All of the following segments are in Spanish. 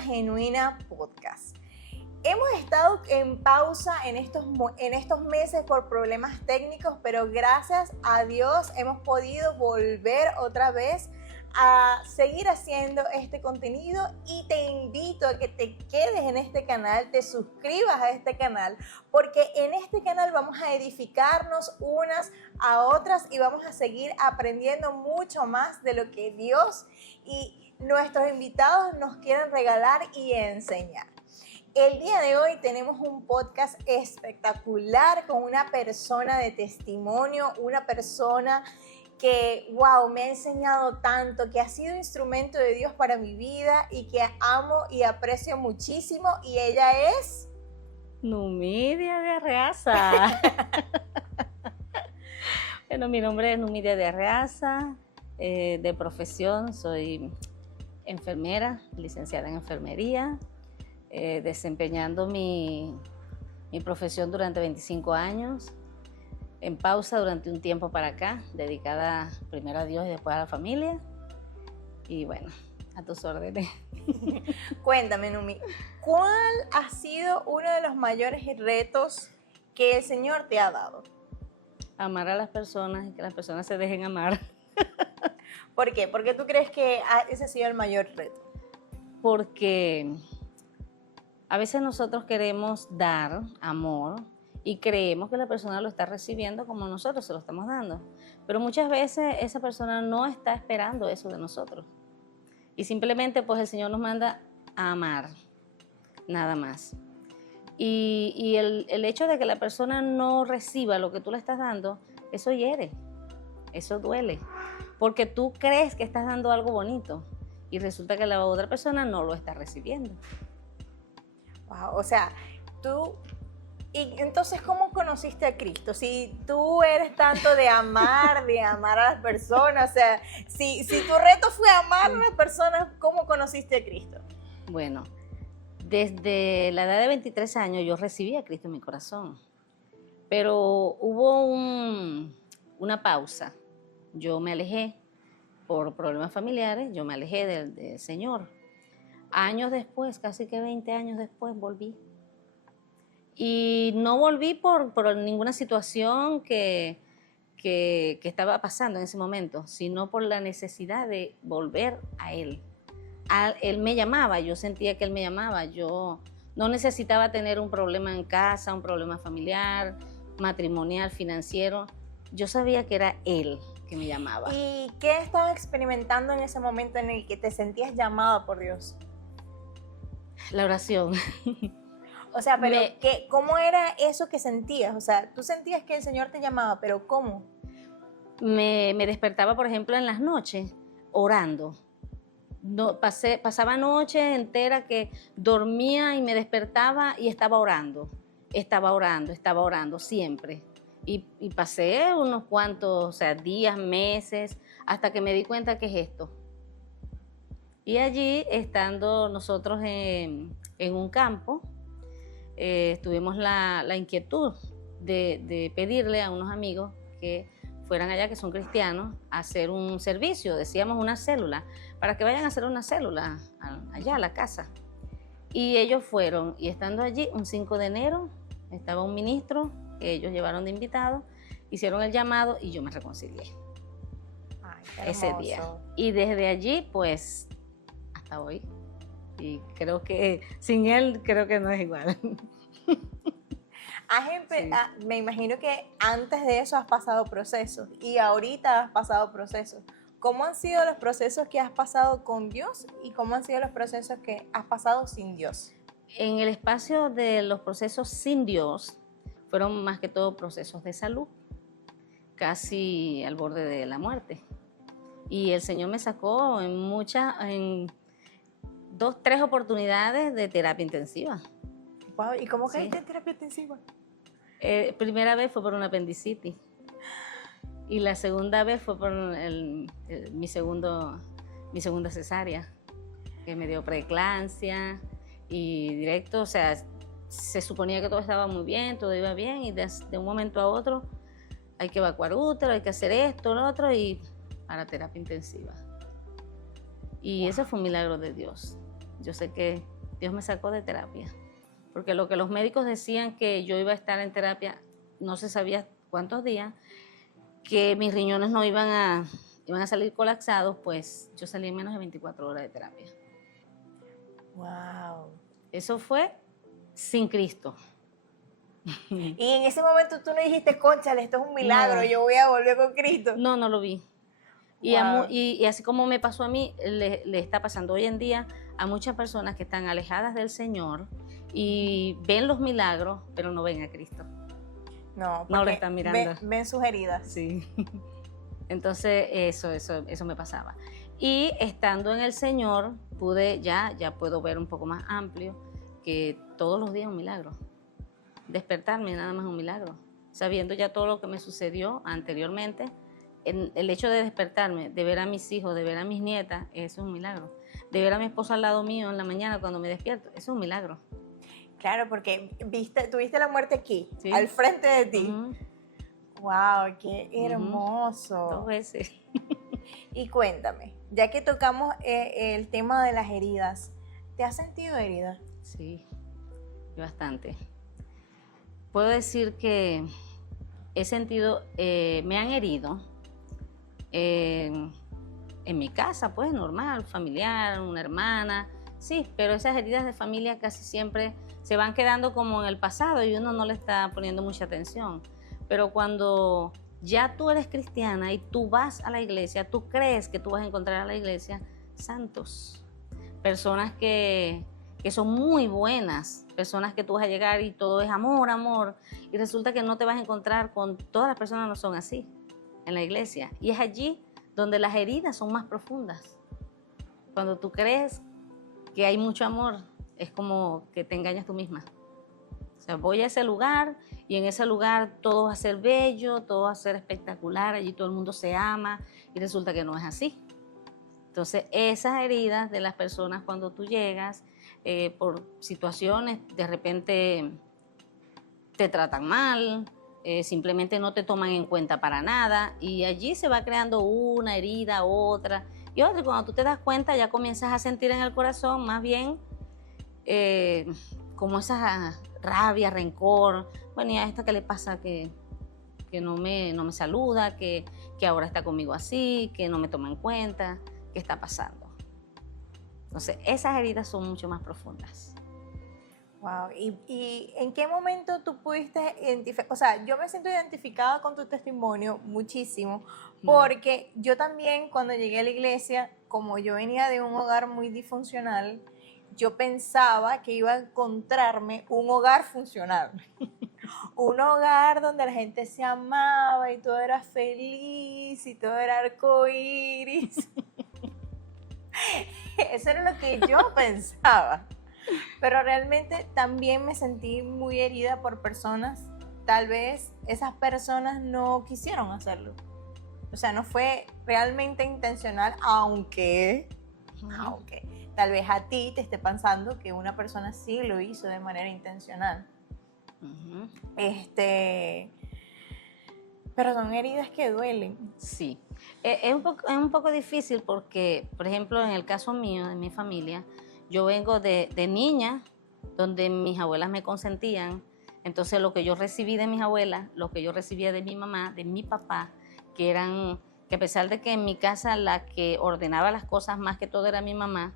Genuina Podcast. Hemos estado en pausa en estos meses por problemas técnicos, pero gracias a Dios hemos podido volver otra vez a seguir haciendo este contenido y te invito a que te quedes en este canal, te suscribas a este canal, porque en este canal vamos a edificarnos unas a otras y vamos a seguir aprendiendo mucho más de lo que Dios y nuestros invitados nos quieren regalar y enseñar. El día de hoy tenemos un podcast espectacular con una persona de testimonio, una persona que, wow, me ha enseñado tanto, que ha sido instrumento de Dios para mi vida y que amo y aprecio muchísimo, y ella es... Numidia de Arreaza. Bueno, mi nombre es Numidia de Arreaza, de profesión soy enfermera, licenciada en enfermería, desempeñando mi profesión durante 25 años. En pausa durante un tiempo para acá, dedicada primero a Dios y después a la familia. Y bueno, a tus órdenes. Cuéntame, Numi, ¿cuál ha sido uno de los mayores retos que el Señor te ha dado? Amar a las personas y que las personas se dejen amar. ¿Por qué? ¿Por qué tú crees que ese ha sido el mayor reto? Porque a veces nosotros queremos dar amor y creemos que la persona lo está recibiendo como nosotros se lo estamos dando. Pero muchas veces esa persona no está esperando eso de nosotros. Y simplemente pues el Señor nos manda a amar, nada más. Y el hecho de que la persona no reciba lo que tú le estás dando, eso hiere, eso duele. Porque tú crees que estás dando algo bonito y resulta que la otra persona no lo está recibiendo. Wow, o sea, tú... Y entonces, ¿cómo conociste a Cristo? Si tú eres tanto de amar a las personas, o sea, si tu reto fue amar a las personas, ¿cómo conociste a Cristo? Bueno, desde la edad de 23 años yo recibí a Cristo en mi corazón, pero hubo una pausa. Yo me alejé por problemas familiares, yo me alejé del Señor. Años después, casi que 20 años después, volví. Y no volví por ninguna situación que estaba pasando en ese momento, sino por la necesidad de volver a Él. Él me llamaba, yo sentía que Él me llamaba. Yo no necesitaba tener un problema en casa, un problema familiar, matrimonial, financiero. Yo sabía que era Él que me llamaba. ¿Y qué estabas experimentando en ese momento en el que te sentías llamada por Dios? La oración. O sea, pero ¿cómo era eso que sentías? O sea, tú sentías que el Señor te llamaba, pero ¿cómo? Me despertaba, por ejemplo, en las noches, orando. No, pasaba noche entera que dormía y me despertaba y estaba orando siempre. Y pasé unos cuantos, o sea, días, meses, hasta que me di cuenta que es esto. Y allí, estando nosotros en un campo, tuvimos la inquietud de pedirle a unos amigos que fueran allá, que son cristianos, a hacer un servicio, decíamos una célula, para que vayan a hacer una célula allá a la casa. Y ellos fueron, y estando allí, un 5 de enero, estaba un ministro que ellos llevaron de invitado, hicieron el llamado y yo me reconcilié. Ay, qué ese hermoso. día. Y desde allí, pues, hasta hoy. Y creo que sin él, creo que no es igual. Sí. Me imagino que antes de eso has pasado procesos y ahorita has pasado procesos. ¿Cómo han sido los procesos que has pasado con Dios y cómo han sido los procesos que has pasado sin Dios? En el espacio de los procesos sin Dios, fueron más que todo procesos de salud, casi al borde de la muerte. Y el Señor me sacó en 2, 3 oportunidades de terapia intensiva. Wow, ¿y cómo caíste en terapia intensiva? Primera vez fue por una apendicitis y la segunda vez fue por mi segunda cesárea, que me dio preeclampsia y directo, o sea, se suponía que todo estaba muy bien, todo iba bien y de un momento a otro hay que evacuar útero, hay que hacer esto, lo otro y para terapia intensiva. Y eso fue un milagro de Dios. yo sé que Dios me sacó de terapia, porque lo que los médicos decían que yo iba a estar en terapia, no se sabía cuántos días, que mis riñones no iban a salir colapsados, pues yo salí en menos de 24 horas de terapia. Wow. Eso fue sin Cristo. Y en ese momento tú no dijiste, cónchale, esto es un milagro, Nada. yo voy a volver con Cristo. No, no lo vi. Wow. Y así como me pasó a mí, le está pasando hoy en día a muchas personas que están alejadas del Señor y ven los milagros, pero no ven a Cristo. No, No lo están mirando. Ven sus heridas. Sí. Entonces, eso me pasaba. Y estando en el Señor, ya puedo ver un poco más amplio que todos los días es un milagro. Despertarme nada más es un milagro. Sabiendo ya todo lo que me sucedió anteriormente, el hecho de despertarme, de ver a mis hijos, de ver a mis nietas, eso es un milagro. De ver a mi esposo al lado mío en la mañana cuando me despierto, eso es un milagro. Claro, porque tuviste la muerte aquí, ¿Sí? al frente de ti. Uh-huh. Wow, qué hermoso. 2 veces. Y cuéntame, ya que tocamos el tema de las heridas, ¿te has sentido herida? Sí, bastante. Puedo decir que he sentido, me han herido en mi casa, pues normal, familiar, una hermana, sí, pero esas heridas de familia casi siempre se van quedando como en el pasado y uno no le está poniendo mucha atención. Pero cuando ya tú eres cristiana y tú vas a la iglesia, tú crees que tú vas a encontrar a la iglesia santos, personas que son muy buenas, personas que tú vas a llegar y todo es amor, amor, y resulta que no te vas a encontrar con todas las personas, no son así en la iglesia. Y es allí donde las heridas son más profundas. Cuando tú crees que hay mucho amor, es como que te engañas tú misma. O sea, voy a ese lugar y en ese lugar todo va a ser bello, todo va a ser espectacular, allí todo el mundo se ama y resulta que no es así. Entonces, esas heridas de las personas cuando tú llegas, por situaciones, de repente te tratan mal, simplemente no te toman en cuenta para nada y allí se va creando una herida, otra y otra. Y cuando tú te das cuenta ya comienzas a sentir en el corazón más bien como esa rabia, rencor. Bueno, ¿y a esta qué le pasa que no me saluda, que ahora está conmigo así, que no me toma en cuenta? ¿Qué está pasando? Entonces, esas heridas son mucho más profundas. Wow, ¿y en qué momento tú pudiste identificar? O sea, yo me siento identificada con tu testimonio muchísimo, porque yo también cuando llegué a la iglesia, como yo venía de un hogar muy disfuncional, yo pensaba que iba a encontrarme un hogar funcional. Un hogar donde la gente se amaba y todo era feliz y todo era arcoíris. Eso era lo que yo pensaba. Pero realmente también me sentí muy herida por personas. Tal vez esas personas no quisieron hacerlo. O sea, no fue realmente intencional, aunque tal vez a ti te esté pensando que una persona sí lo hizo de manera intencional. Pero son heridas que duelen. Sí. Es un poco difícil porque, por ejemplo, en el caso mío, de mi familia, yo vengo de niña, donde mis abuelas me consentían. Entonces, lo que yo recibí de mis abuelas, lo que yo recibía de mi mamá, de mi papá, que a pesar de que en mi casa la que ordenaba las cosas más que todo era mi mamá,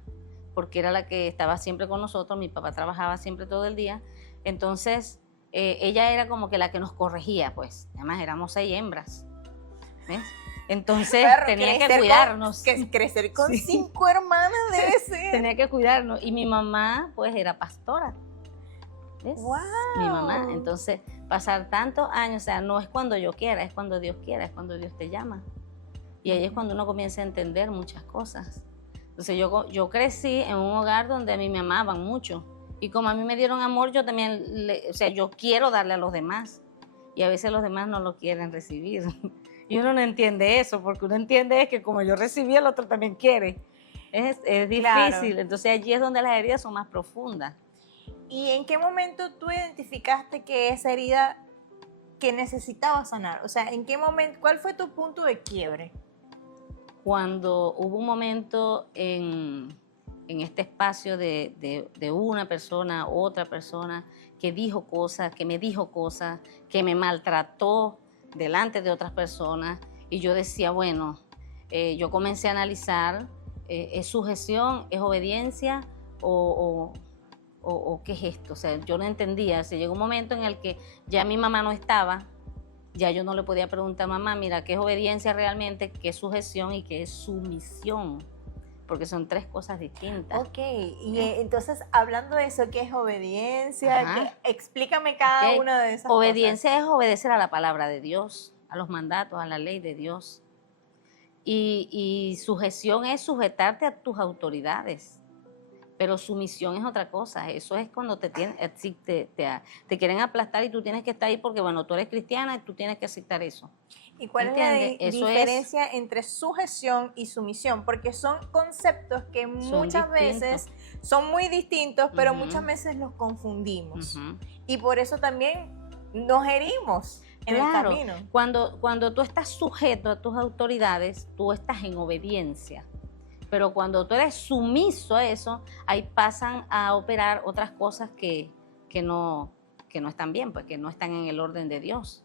porque era la que estaba siempre con nosotros, mi papá trabajaba siempre todo el día, entonces ella era como que la que nos corregía, pues. Además, éramos 6 hembras, ¿ves? Entonces tenía que cuidarnos. Crecer con 5 hermanas debe ser. Tenía que cuidarnos. Y mi mamá, pues, era pastora. ¿Ves? Wow. Mi mamá. Entonces, pasar tantos años, o sea, no es cuando yo quiera, es cuando Dios quiera, es cuando Dios te llama. Y ahí es cuando uno comienza a entender muchas cosas. Entonces, yo crecí en un hogar donde a mí me amaban mucho. Y como a mí me dieron amor, yo también, yo quiero darle a los demás. Y a veces los demás no lo quieren recibir. Y uno no entiende eso, porque uno entiende es que como yo recibí, el otro también quiere. Es difícil. Claro. Entonces allí es donde las heridas son más profundas. ¿Y en qué momento tú identificaste que esa herida que necesitaba sanar? O sea, ¿en qué momento, cuál fue tu punto de quiebre? Cuando hubo un momento en en este espacio de una persona, otra persona, que dijo cosas, que me dijo cosas, que me maltrató delante de otras personas. Y yo decía, bueno, yo comencé a analizar, ¿es sujeción, es obediencia o qué es esto? O sea, yo no entendía. O sea, llegó un momento en el que ya mi mamá no estaba, ya yo no le podía preguntar a mamá, mira, ¿qué es obediencia realmente? ¿Qué es sujeción y qué es sumisión? Porque son tres cosas distintas. Ok, y entonces hablando de eso, ¿qué es obediencia? Explícame cada una de esas obediencia cosas. es obedecer a la palabra de Dios, a los mandatos, a la ley de Dios. Y sujeción es sujetarte a tus autoridades. Pero sumisión es otra cosa. Eso es cuando te quieren aplastar y tú tienes que estar ahí porque, bueno, tú eres cristiana y tú tienes que aceptar eso. ¿Y cuál es la diferencia entre sujeción y sumisión? Porque son conceptos que muchas veces son muy distintos, pero muchas veces los confundimos. Y por eso también nos herimos en el camino. Cuando tú estás sujeto a tus autoridades, tú estás en obediencia. Pero cuando tú eres sumiso a eso, ahí pasan a operar otras cosas que no están bien, pues que no están en el orden de Dios.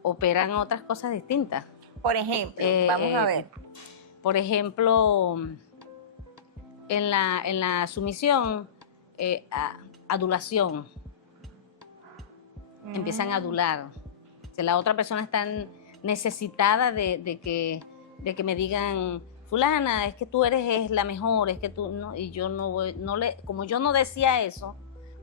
Operan otras cosas distintas. Por ejemplo, vamos a ver. Por ejemplo, en la sumisión, adulación. Empiezan a adular. O sea, la otra persona está necesitada de que me digan, fulana, es que tú eres la mejor, es que tú no, y yo como yo no decía eso,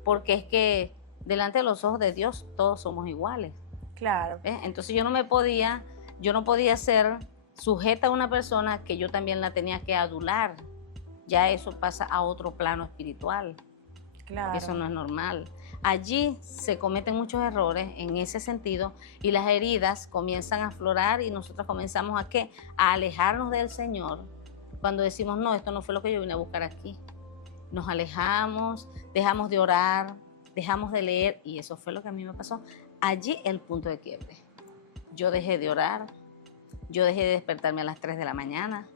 porque es que delante de los ojos de Dios todos somos iguales. Claro. ¿Ves? Entonces yo no podía ser sujeta a una persona que yo también la tenía que adular. Ya eso pasa a otro plano espiritual. Claro. Eso no es normal. Allí se cometen muchos errores en ese sentido y las heridas comienzan a aflorar y nosotros comenzamos a alejarnos del Señor cuando decimos, no, esto no fue lo que yo vine a buscar aquí. Nos alejamos, dejamos de orar, dejamos de leer y eso fue lo que a mí me pasó. Allí el punto de quiebre. Yo dejé de orar, yo dejé de despertarme a las 3 de la mañana,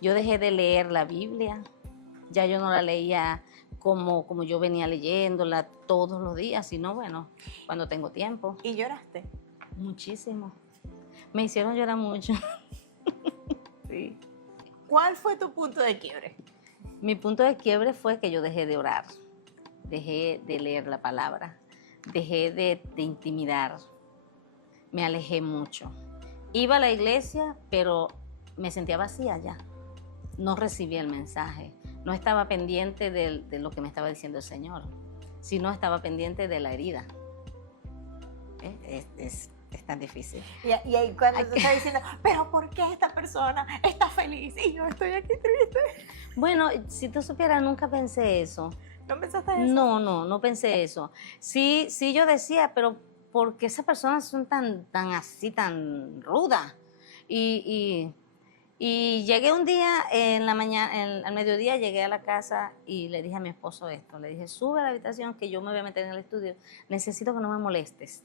yo dejé de leer la Biblia, ya yo no la leía como yo venía leyéndola todos los días, sino bueno, cuando tengo tiempo. ¿Y lloraste? Muchísimo. Me hicieron llorar mucho. Sí. ¿Cuál fue tu punto de quiebre? Mi punto de quiebre fue que yo dejé de orar, dejé de leer la palabra, dejé de intimidar, me alejé mucho. Iba a la iglesia, pero me sentía vacía ya. No recibía el mensaje. No estaba pendiente de lo que me estaba diciendo el Señor, sino estaba pendiente de la herida. Es tan difícil. Y ahí cuando te estás diciendo, pero ¿por qué esta persona está feliz y yo estoy aquí triste? Bueno, si tú supieras, nunca pensé eso. ¿No pensaste eso? No pensé eso. Sí, yo decía, pero ¿por qué esas personas son tan así, tan rudas? Y llegué un día en la mañana, al mediodía llegué a la casa y le dije a mi esposo esto. Le dije, sube a la habitación que yo me voy a meter en el estudio. Necesito que no me molestes.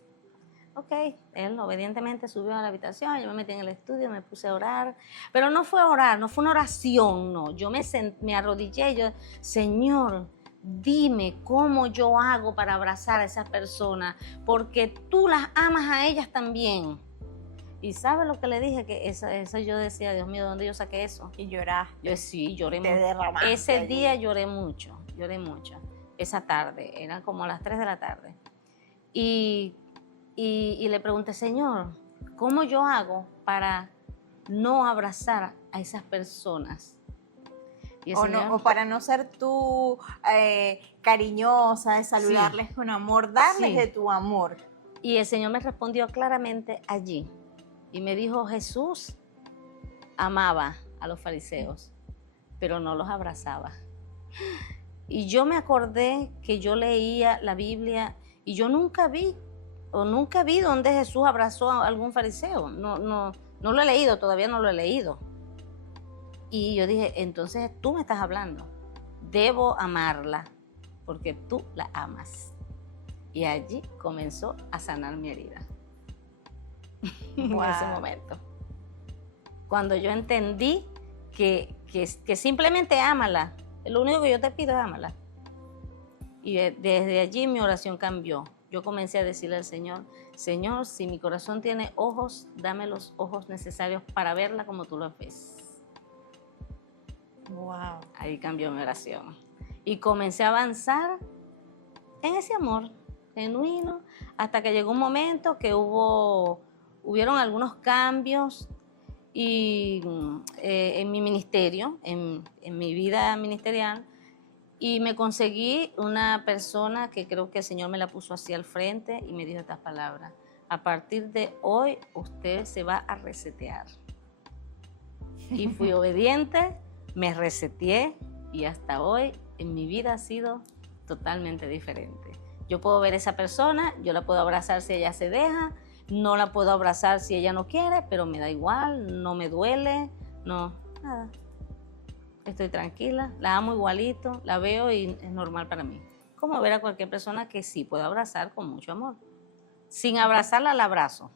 Ok, él obedientemente subió a la habitación, yo me metí en el estudio, me puse a orar. Pero no fue orar, no fue una oración, no. Yo me arrodillé y yo, Señor, dime cómo yo hago para abrazar a esas personas, porque tú las amas a ellas también. ¿Y sabes lo que le dije? Que eso yo decía, Dios mío, ¿de dónde yo saqué eso? Y lloraste. Yo sí, lloré mucho. Ese día lloré mucho. Esa tarde, eran como las 3 de la tarde. Y le pregunté, Señor, ¿cómo yo hago para no abrazar a esas personas? Y o para no ser tú cariñosa, de saludarles con amor, darles de tu amor. Y el Señor me respondió claramente allí. Y me dijo, Jesús amaba a los fariseos, pero no los abrazaba. Y yo me acordé que yo leía la Biblia y yo nunca vi donde Jesús abrazó a algún fariseo. No lo he leído, todavía no lo he leído. Y yo dije, entonces tú me estás hablando. Debo amarla porque tú la amas. Y allí comenzó a sanar mi herida. Wow. En ese momento. Cuando yo entendí que simplemente ámala, lo único que yo te pido es ámala. Y desde allí mi oración cambió. Yo comencé a decirle al Señor, Señor, si mi corazón tiene ojos, dame los ojos necesarios para verla como tú la ves. Wow. Ahí cambió mi oración. Y comencé a avanzar en ese amor genuino, hasta que llegó un momento que hubieron algunos cambios y, en mi ministerio, en mi vida ministerial, y me conseguí una persona que creo que el Señor me la puso así al frente y me dijo estas palabras: a partir de hoy usted se va a resetear. Y fui obediente, me reseteé y hasta hoy en mi vida ha sido totalmente diferente. Yo puedo ver a esa persona, yo la puedo abrazar si ella se deja, no la puedo abrazar si ella no quiere, pero me da igual, no me duele, no, nada. Estoy tranquila, la amo igualito, la veo y es normal para mí. Como ver a cualquier persona que sí puedo abrazar con mucho amor. Sin abrazarla, la abrazo.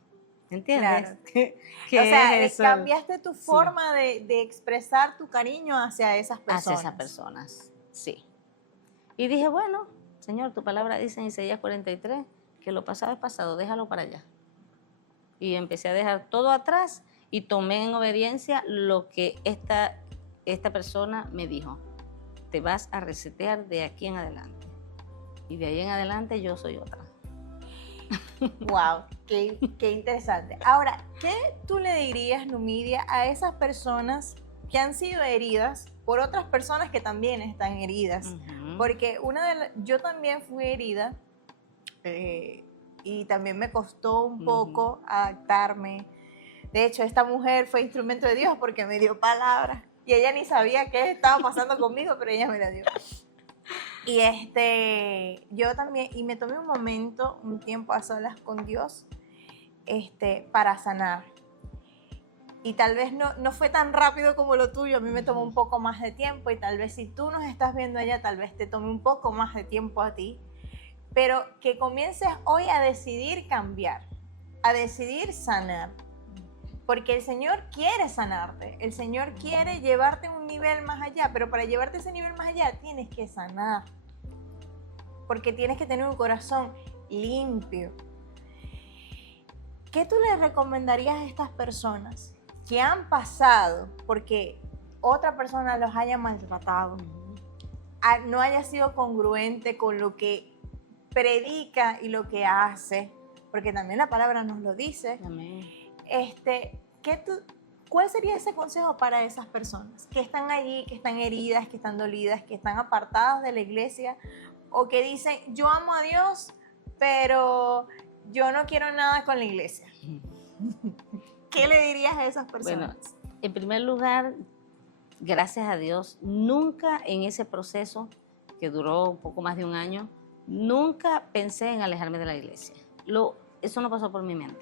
¿Entiendes? Claro. ¿Qué O sea, es eso? cambiaste tu forma de expresar tu cariño hacia esas personas. Hacia esas personas, sí. Y dije, bueno, Señor, tu palabra dice en Isaías 43 que lo pasado es pasado, déjalo para allá. Y empecé a dejar todo atrás y tomé en obediencia lo que esta persona me dijo. Te vas a resetear de aquí en adelante. Y de ahí en adelante yo soy otra. Wow, qué interesante. Ahora, ¿qué tú le dirías, Numidia, a esas personas que han sido heridas por otras personas que también están heridas? Porque yo también fui herida y también me costó un poco adaptarme. De hecho, esta mujer fue instrumento de Dios porque me dio palabras y ella ni sabía qué estaba pasando conmigo, pero ella me la dio. Y yo también, y me tomé un momento, un tiempo a solas con Dios, para sanar. Y tal vez no fue tan rápido como lo tuyo, a mí me tomó un poco más de tiempo, y tal vez si tú nos estás viendo allá, tal vez te tome un poco más de tiempo a ti, pero que comiences hoy a decidir cambiar, a decidir sanar. Porque el Señor quiere sanarte, el Señor quiere llevarte a un nivel más allá, pero para llevarte a ese nivel más allá tienes que sanar, porque tienes que tener un corazón limpio. ¿Qué tú le recomendarías a estas personas que han pasado porque otra persona los haya maltratado, no haya sido congruente con lo que predica y lo que hace? Porque también la palabra nos lo dice. Amén. ¿Cuál sería ese consejo para esas personas que están allí, que están heridas, que están dolidas, que están apartadas de la iglesia o que dicen, yo amo a Dios, pero yo no quiero nada con la iglesia? ¿Qué le dirías a esas personas? Bueno, en primer lugar, gracias a Dios, nunca en ese proceso, que duró un poco más de un año, nunca pensé en alejarme de la iglesia. Eso no pasó por mi mente.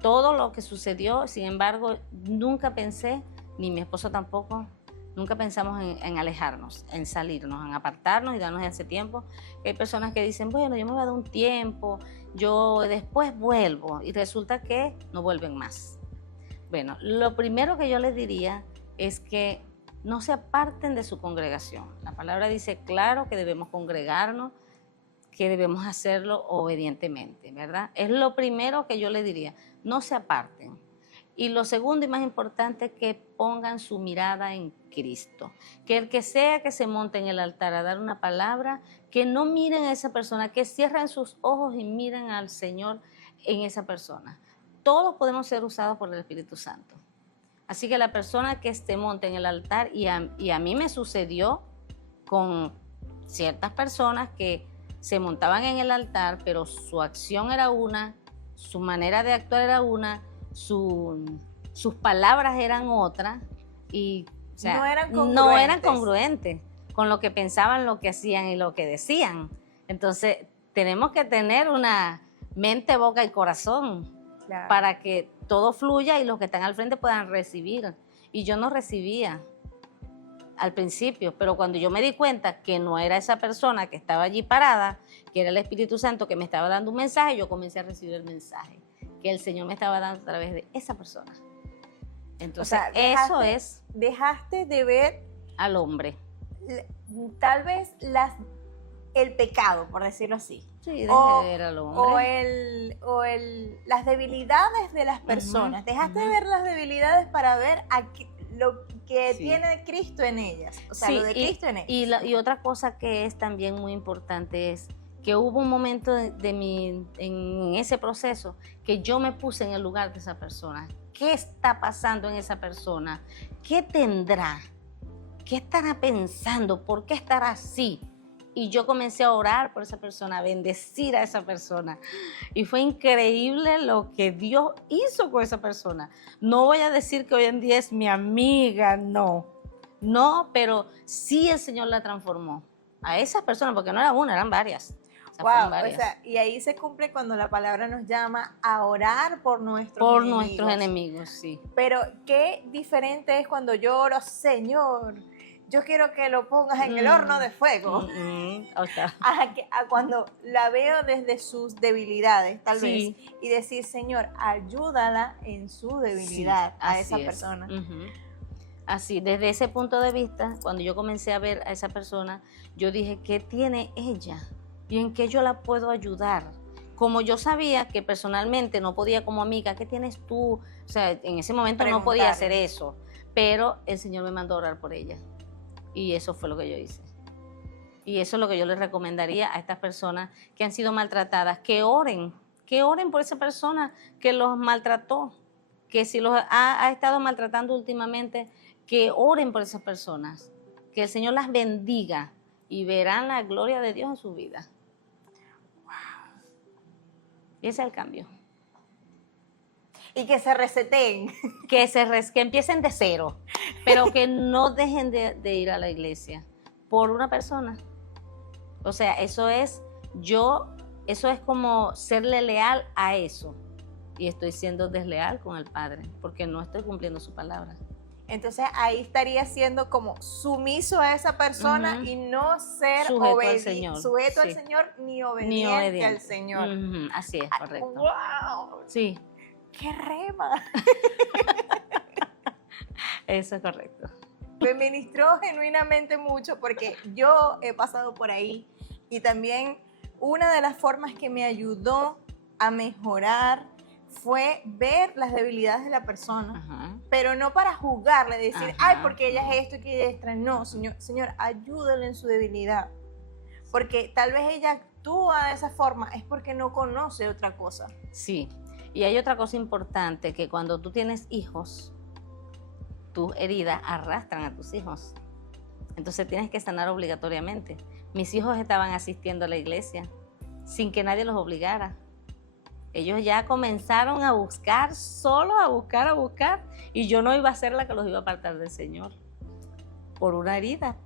Todo lo que sucedió, sin embargo, nunca pensé, ni mi esposo tampoco, nunca pensamos en alejarnos, en salirnos, en apartarnos y darnos ese tiempo. Hay personas que dicen, bueno, yo me voy a dar un tiempo, yo después vuelvo, y resulta que no vuelven más. Bueno, lo primero que yo les diría es que no se aparten de su congregación. La palabra dice claro que debemos congregarnos, que debemos hacerlo obedientemente, ¿verdad? Es lo primero que yo les diría, no se aparten. Y lo segundo y más importante es que pongan su mirada en Cristo. Que el que sea que se monte en el altar a dar una palabra, que no miren a esa persona, que cierren sus ojos y miren al Señor en esa persona. Todos podemos ser usados por el Espíritu Santo. Así que la persona que se monte en el altar, y a mí me sucedió con ciertas personas que se montaban en el altar, pero su acción era una, su manera de actuar era una, sus palabras eran otras, y o sea, no eran congruentes con lo que pensaban, lo que hacían y lo que decían. Entonces, tenemos que tener una mente, boca y corazón, claro, para que todo fluya y los que están al frente puedan recibir. Y yo no recibía al principio, pero cuando yo me di cuenta que no era esa persona que estaba allí parada, que era el Espíritu Santo que me estaba dando un mensaje, yo comencé a recibir el mensaje que el Señor me estaba dando a través de esa persona. Entonces, dejaste de ver al hombre. tal vez el pecado, por decirlo así. Sí, O, ver al o, hombre. las debilidades de las personas. Dejaste de ver las debilidades para ver lo que Sí. tiene Cristo en ellas. O sea, Sí, lo de Cristo en ellas. y otra cosa que es también muy importante es que hubo un momento en ese proceso que yo me puse en el lugar de esa persona. ¿Qué está pasando en esa persona? ¿Qué tendrá? ¿Qué estará pensando? ¿Por qué estará así? Y yo comencé a orar por esa persona, a bendecir a esa persona. Y fue increíble lo que Dios hizo con esa persona. No voy a decir que hoy en día es mi amiga, no. No, pero sí el Señor la transformó. A esas personas, porque no era una, eran varias. O sea, fueron Wow, varias. o sea, y ahí se cumple cuando la palabra nos llama a orar por Por nuestros enemigos, sí. Pero qué diferente es cuando yo oro, Señor, yo quiero que lo pongas en el horno de fuego. O sea, A cuando la veo desde sus debilidades, tal Sí. vez, y decir, Señor, ayúdala en su debilidad sí, a así esa es. persona. Así, desde ese punto de vista, cuando yo comencé a ver a esa persona, yo dije, ¿qué tiene ella? ¿Y en qué yo la puedo ayudar? Como yo sabía que personalmente no podía como amiga, ¿qué tienes tú? O sea, en ese momento no podía hacer Preguntarle. eso, pero el Señor me mandó a orar por ella. Y eso fue lo que yo hice. Y eso es lo que yo les recomendaría a estas personas que han sido maltratadas, que oren por esa persona que los maltrató, que si los ha estado maltratando últimamente, que oren por esas personas, que el Señor las bendiga y verán la gloria de Dios en su vida. Y ese es el cambio. Y que se reseteen. Que empiecen de cero, pero que no dejen de ir a la iglesia por una persona. O sea, eso es como serle leal a eso. Y estoy siendo desleal con el Padre, porque no estoy cumpliendo su palabra. Entonces ahí estaría siendo como sumiso a esa persona y no ser sujeto al Señor, sujeto al sí. Señor ni obediente al Señor. Así es, correcto. ¡Wow! Sí, ¡Qué rema! eso es correcto. Me ministró genuinamente mucho porque yo he pasado por ahí y también una de las formas que me ayudó a mejorar fue ver las debilidades de la persona, Ajá. pero no para juzgarle, decir, Ajá. ay, porque ella es esto y que ella es extra. No, señor, ayúdale en su debilidad, porque tal vez ella actúa de esa forma, es porque no conoce otra cosa. Sí, y hay otra cosa importante, que cuando tú tienes hijos, tus heridas arrastran a tus hijos. Entonces tienes que sanar obligatoriamente. Mis hijos estaban asistiendo a la iglesia sin que nadie los obligara. Ellos ya comenzaron a buscar, solo a buscar, y yo no iba a ser la que los iba a apartar del Señor. Por una herida,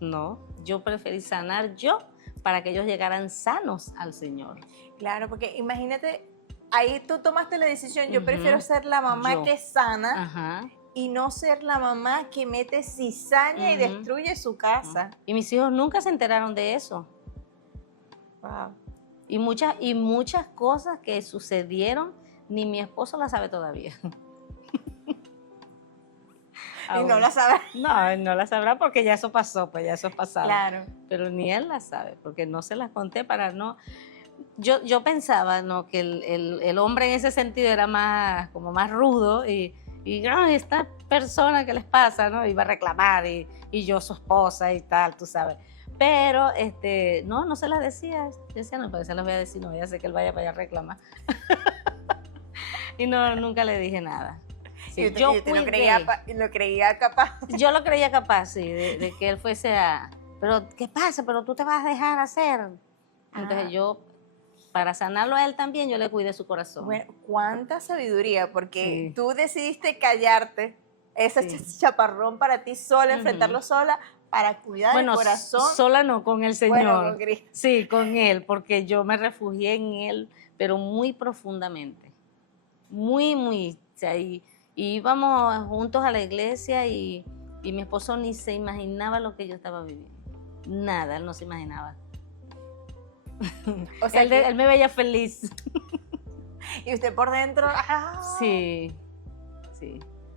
no. Yo preferí sanar yo para que ellos llegaran sanos al Señor. Claro, porque imagínate, ahí tú tomaste la decisión, yo Ujú. prefiero ser la mamá Yo. que sana Ajá. y no ser la mamá que mete cizaña y Ujú. destruye su casa. Y mis hijos nunca se enteraron de eso. Wow. Y muchas cosas que sucedieron, ni mi esposo las sabe todavía. Y no la sabes. No, él no la sabrá porque ya eso pasó, pues ya eso es pasado. Claro. Pero ni él la sabe, porque no se las conté para no... Yo pensaba, ¿no?, que el hombre en ese sentido era como más rudo y "Ay, esta persona que les pasa", ¿no? Iba a reclamar y yo su esposa y tal, tú sabes. Pero no se las decía. Yo decía, no, porque se las voy a decir, no voy a hacer que él vaya para allá a reclamar. Y no, nunca le dije nada. Sí, Y usted lo creía capaz. yo lo creía capaz, sí, de que él fuese a... Pero, ¿qué pasa? Pero tú te vas a dejar hacer. Entonces yo, para sanarlo a él también, yo le cuidé su corazón. Bueno, cuánta sabiduría, porque Sí. tú decidiste callarte, ese Sí. chaparrón para ti sola, Ujú. enfrentarlo sola, para cuidar Bueno, el corazón. sola no, con el Señor. Bueno, con Cristo. Sí, con Él, porque yo me refugié en Él, pero muy profundamente. Muy. O sea, y íbamos juntos a la iglesia y mi esposo ni se imaginaba lo que yo estaba viviendo. Nada, él no se imaginaba. O sea, Él me veía feliz. y usted por dentro, ¡ah! Sí.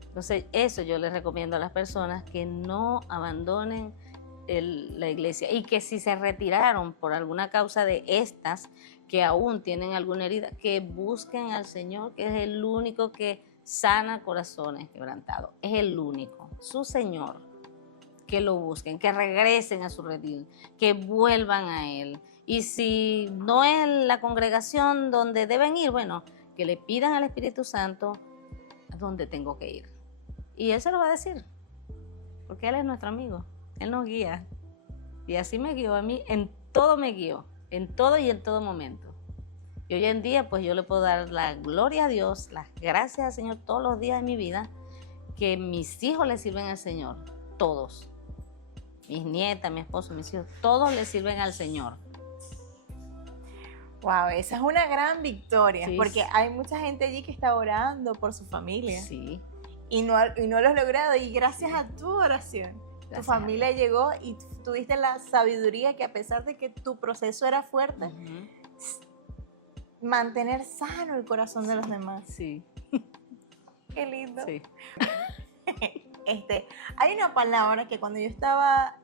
Entonces, eso yo les recomiendo a las personas, que no abandonen la iglesia, y que si se retiraron por alguna causa de estas, que aún tienen alguna herida, que busquen al Señor, que es el único que sana corazones quebrantados, es el único, su Señor, que lo busquen, que regresen a su redil, que vuelvan a Él. Y si no es la congregación donde deben ir, bueno, que le pidan al Espíritu Santo a dónde tengo que ir. Y Él se lo va a decir, porque Él es nuestro amigo, Él nos guía. Y así me guió a mí, en todo me guió, en todo y en todo momento. Y hoy en día, pues yo le puedo dar la gloria a Dios, las gracias al Señor todos los días de mi vida, que mis hijos le sirven al Señor, todos. Mis nietas, mi esposo, mis hijos, todos le sirven al Señor. Wow, esa es una gran victoria, Sí, porque sí. hay mucha gente allí que está orando por su familia Sí. y no lo has logrado, y gracias a tu oración, tu Gracias familia llegó y tuviste la sabiduría que, a pesar de que tu proceso era fuerte, Uh-huh. mantener sano el corazón de los demás. Sí. Qué lindo. Sí. Hay una palabra que cuando yo estaba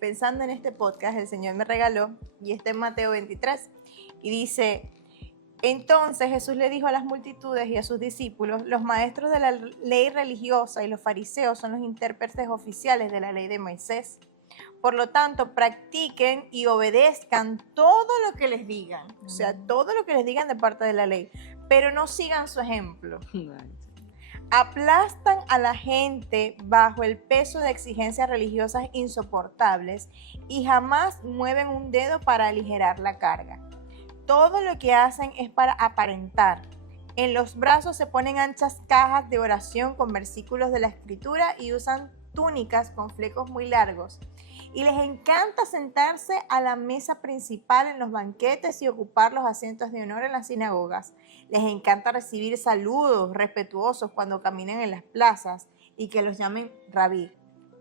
pensando en este podcast, el Señor me regaló, y está en Mateo 23, y dice: entonces Jesús le dijo a las multitudes y a sus discípulos: los maestros de la ley religiosa y los fariseos son los intérpretes oficiales de la ley de Moisés. Por lo tanto, practiquen y obedezcan todo lo que les digan, o sea, todo lo que les digan de parte de la ley, pero no sigan su ejemplo. Aplastan a la gente bajo el peso de exigencias religiosas insoportables y jamás mueven un dedo para aligerar la carga. Todo lo que hacen es para aparentar. En los brazos se ponen anchas cajas de oración con versículos de la Escritura y usan túnicas con flecos muy largos. Y les encanta sentarse a la mesa principal en los banquetes y ocupar los asientos de honor en las sinagogas. Les encanta recibir saludos respetuosos cuando caminan en las plazas y que los llamen rabí.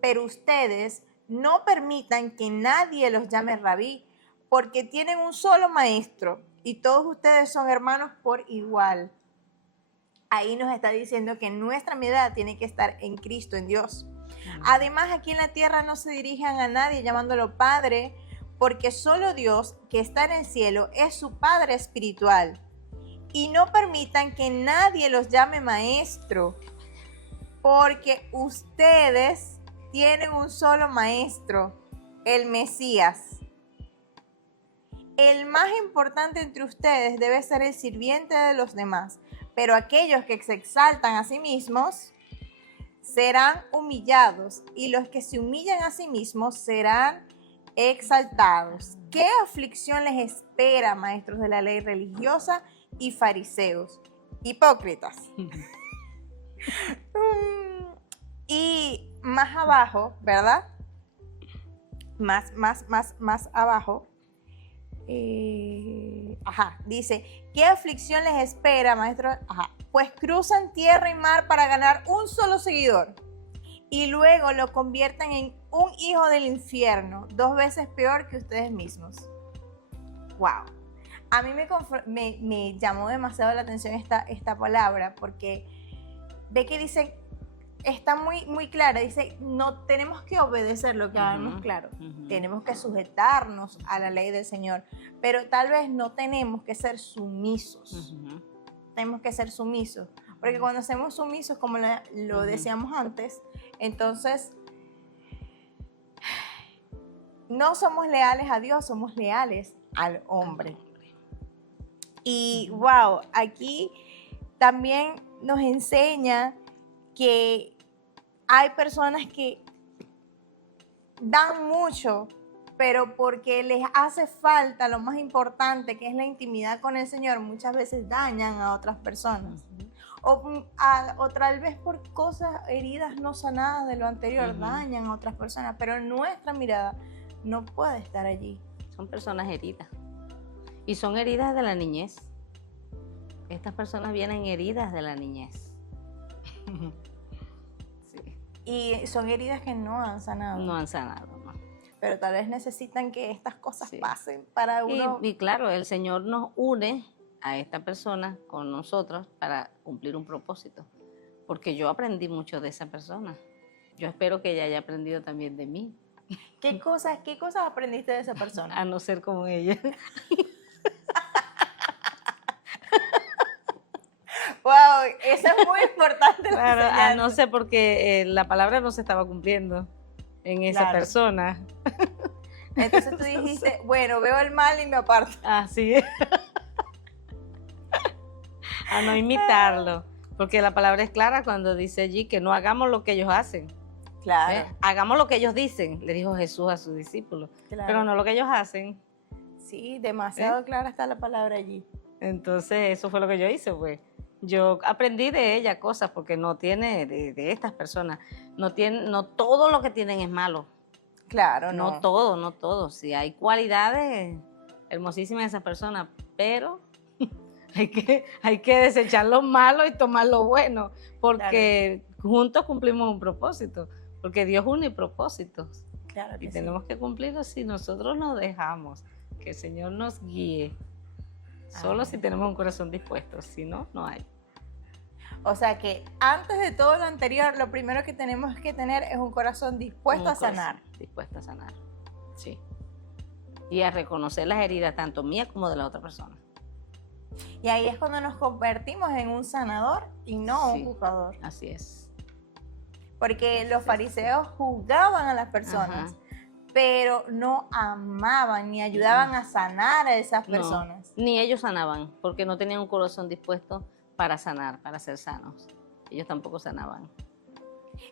Pero ustedes no permitan que nadie los llame rabí, porque tienen un solo maestro y todos ustedes son hermanos por igual. Ahí nos está diciendo que nuestra mirada tiene que estar en Cristo, en Dios. Además, aquí en la tierra no se dirijan a nadie llamándolo Padre, porque solo Dios, que está en el cielo, es su Padre espiritual. Y no permitan que nadie los llame Maestro, porque ustedes tienen un solo Maestro, el Mesías. El más importante entre ustedes debe ser el sirviente de los demás, pero aquellos que se exaltan a sí mismos serán humillados, y los que se humillan a sí mismos serán exaltados. ¿Qué aflicción les espera, maestros de la ley religiosa y fariseos? Hipócritas. Y más abajo, ¿verdad? Más abajo. Dice: ¿qué aflicción les espera, maestro? Pues cruzan tierra y mar para ganar un solo seguidor y luego lo convierten en un hijo del infierno, 2 veces peor que ustedes mismos. Wow. A mí me llamó demasiado la atención esta palabra, porque ve que dice, está muy clara, dice, no tenemos que obedecer, lo que habíamos claro, tenemos que sujetarnos a la ley del Señor, pero tal vez no tenemos que ser sumisos. Tenemos que ser sumisos, porque cuando hacemos sumisos, como lo decíamos antes, entonces no somos leales a Dios, somos leales al hombre. Y wow, aquí también nos enseña que hay personas que dan mucho, pero porque les hace falta lo más importante, que es la intimidad con el Señor, muchas veces dañan a otras personas. O tal vez por cosas, heridas no sanadas de lo anterior, dañan a otras personas, pero nuestra mirada no puede estar allí. Son personas heridas. Y son heridas de la niñez. Estas personas vienen heridas de la niñez. Sí. Y son heridas que no han sanado. No han sanado, no. Pero tal vez necesitan que estas cosas pasen para uno. Y claro, el Señor nos une a esta persona con nosotros para cumplir un propósito. Porque yo aprendí mucho de esa persona. Yo espero que ella haya aprendido también de mí. ¿Qué cosas aprendiste de esa persona? A no ser como ella. Wow, eso es muy importante. Claro, a no ser porque la palabra no se estaba cumpliendo en esa Claro. persona. Entonces tú dijiste, bueno, veo el mal y me aparto. Así es. A no imitarlo. Porque la palabra es clara cuando dice allí que no hagamos lo que ellos hacen. Claro, Hagamos lo que ellos dicen, le dijo Jesús a sus discípulos. claro. Pero no lo que ellos hacen. Sí, demasiado clara está la palabra allí. Entonces eso fue lo que yo hice, pues. Yo aprendí de ella cosas porque no tiene, de estas personas, no todo lo que tienen es malo. Claro, No todo. Sí, hay cualidades hermosísimas en esas personas, pero hay que desechar lo malo y tomar lo bueno, porque juntos cumplimos un propósito, porque Dios une propósitos Claro que y sí. tenemos que cumplirlos si nosotros nos dejamos, que el Señor nos guíe, solo si tenemos un corazón dispuesto, si no, no hay. O sea que antes de todo lo anterior, lo primero que tenemos que tener es un corazón dispuesto a sanar. Dispuesto a sanar, sí. Y a reconocer las heridas, tanto mías como de la otra persona. Y ahí es cuando nos convertimos en un sanador y no Sí. un juzgador. Así es. Porque los fariseos juzgaban a las personas, Ajá. pero no amaban ni ayudaban a sanar a esas No, personas. ni ellos sanaban, porque no tenían un corazón dispuesto para sanar, para ser sanos. Ellos tampoco sanaban.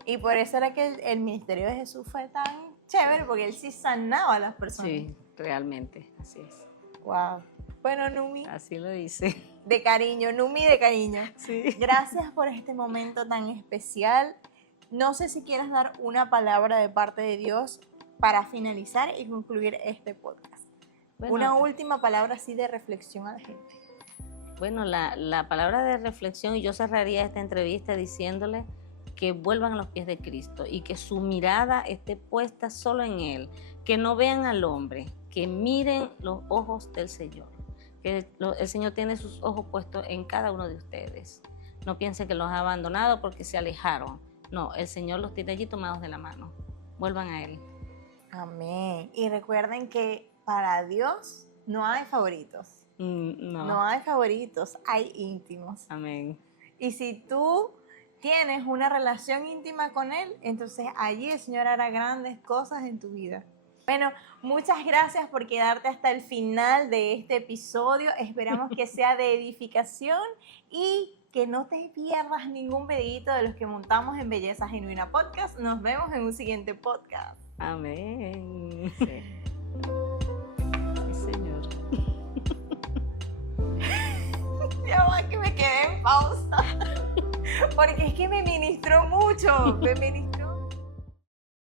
Y por eso era que el ministerio de Jesús fue tan chévere, porque él sí sanaba a las personas. Sí, realmente, así es. Wow. Bueno, Numi, Así lo dice. de cariño, Numi de cariño. Sí. Gracias por este momento tan especial. No sé si quieras dar una palabra de parte de Dios para finalizar y concluir este podcast. Bueno, Una última palabra así de reflexión a la gente. Bueno, la palabra de reflexión, y yo cerraría esta entrevista diciéndole que vuelvan a los pies de Cristo y que su mirada esté puesta solo en Él, que no vean al hombre, que miren los ojos del Señor, que el Señor tiene sus ojos puestos en cada uno de ustedes. No piensen que los ha abandonado porque se alejaron. No, el Señor los tiene allí tomados de la mano. Vuelvan a Él. Amén. Y recuerden que para Dios no hay favoritos. No. No hay favoritos, hay íntimos. Amén. Y si tú tienes una relación íntima con Él, entonces allí el Señor hará grandes cosas en tu vida. Bueno, muchas gracias por quedarte hasta el final de este episodio. Esperamos que sea de edificación y que no te pierdas ningún videito de los que montamos en Belleza Genuina Podcast. Nos vemos en un siguiente podcast. Amén. Sí. Sí, Señor. Ya va que me quedé en pausa. Porque es que me ministró mucho. Me ministró